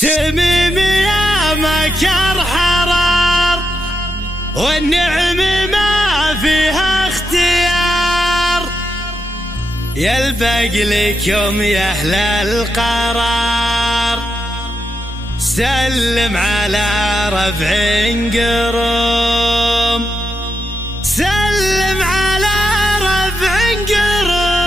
تميم يا مكر حرار والنعم ما فيها اختيار، يلبق لكم يا أهل القرار. سلم على ربع قروم، سلم على ربع قروم.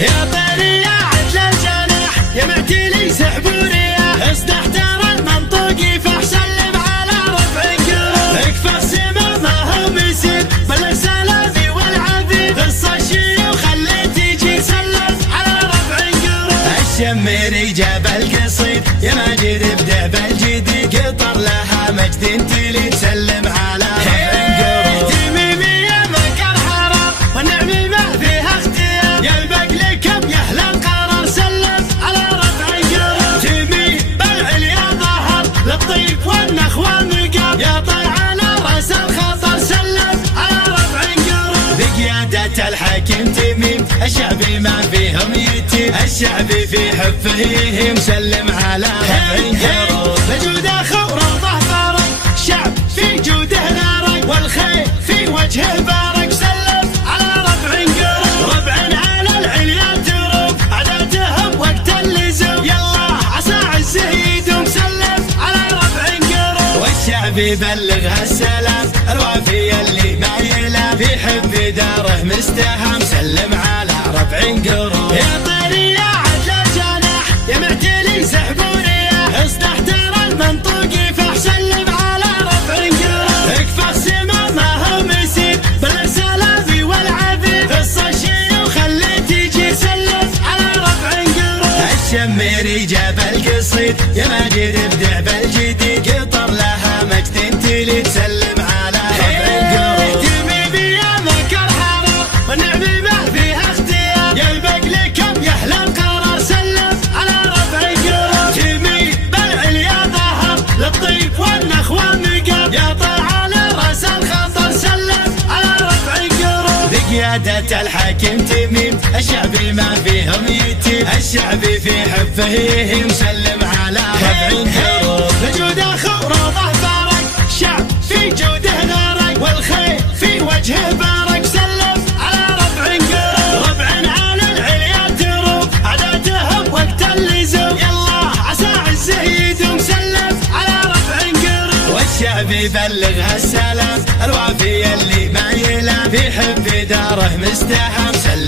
يا طير يا عدل الجناح يا معتلي سحب ورياح، اصدح ترى المنطوق يفح. سلم على ربع قروم، اكفى السما ما هو مسير بل السلامي والعافية. قص الشيوخ اللي تجي سلم على ربع قروم. الشميري جاب القصيد يا ماجد ابدع بالجديد، قطر لها مجد تلي. تسلم على ربع قروم. تميم يا مكر حرار والنعم ما فيها اختيار، يلبق لكم يا أهل القرار. سلم على ربع قروم. تميم بالعليا ظهر للطيب والنخوة مقام، يا طير على راس الخطر. سلم على ربع قروم. بقيادة الحاكم تميم الشعبي ما فيهم يتيم، الشعبي في حفه يهيم. سلم على ربع قروم. بجود اخو روضه فارق، شعب في جوده نارق والخير في وجهه بارق. سلم على ربع قروم. ربع على العليا تروب عاداتهم وقت اللزوم، يلا عسى عزه يدوم. سلم على ربع قروم. والشعب يبلغ السلام الوافي اللي ما يلام، في حب داره مستهام. سلم على ربع قروم. يا طير يا عدل الجناح يا معتلي سحب ورياح، اصدح ترى المنطوق يفح. سلم على ربع قروم. اكفى السما ما هو مسير بل السلامي والعافية. قص الشيوخ اللي تجي. سلم على ربع قروم. الشميري جاب القصيد يا ماجد ابدع بالجديد، قطر لها مجد تلي. تسلم على ربع قروم. تميم يا مكر حرار والنعم ما فيها اختيار، يلبق لكم يا أهل القرار. سلم على ربع قروم. تميم بالعليا ظهر للطيب والنخوة مقام، يا طير على راس الخطر. سلم على ربع قروم. بقيادة الحاكم تميم الشعبي ما فيهم يتيم، الشعبي في حفه يهيم. سلم على ربع قروم. بجود اخو روضه فارق، شعب في جوده نارق والخير في وجهه بارق. سلم على ربع قروم. ربع على العليا تروب عاداتهم وقت اللزوم، يلا عسى عزه يدوم. سلم على ربع قروم. والشعب يبلغ السلام الوافي اللي ما يلام، في حب داره مستهام. سلم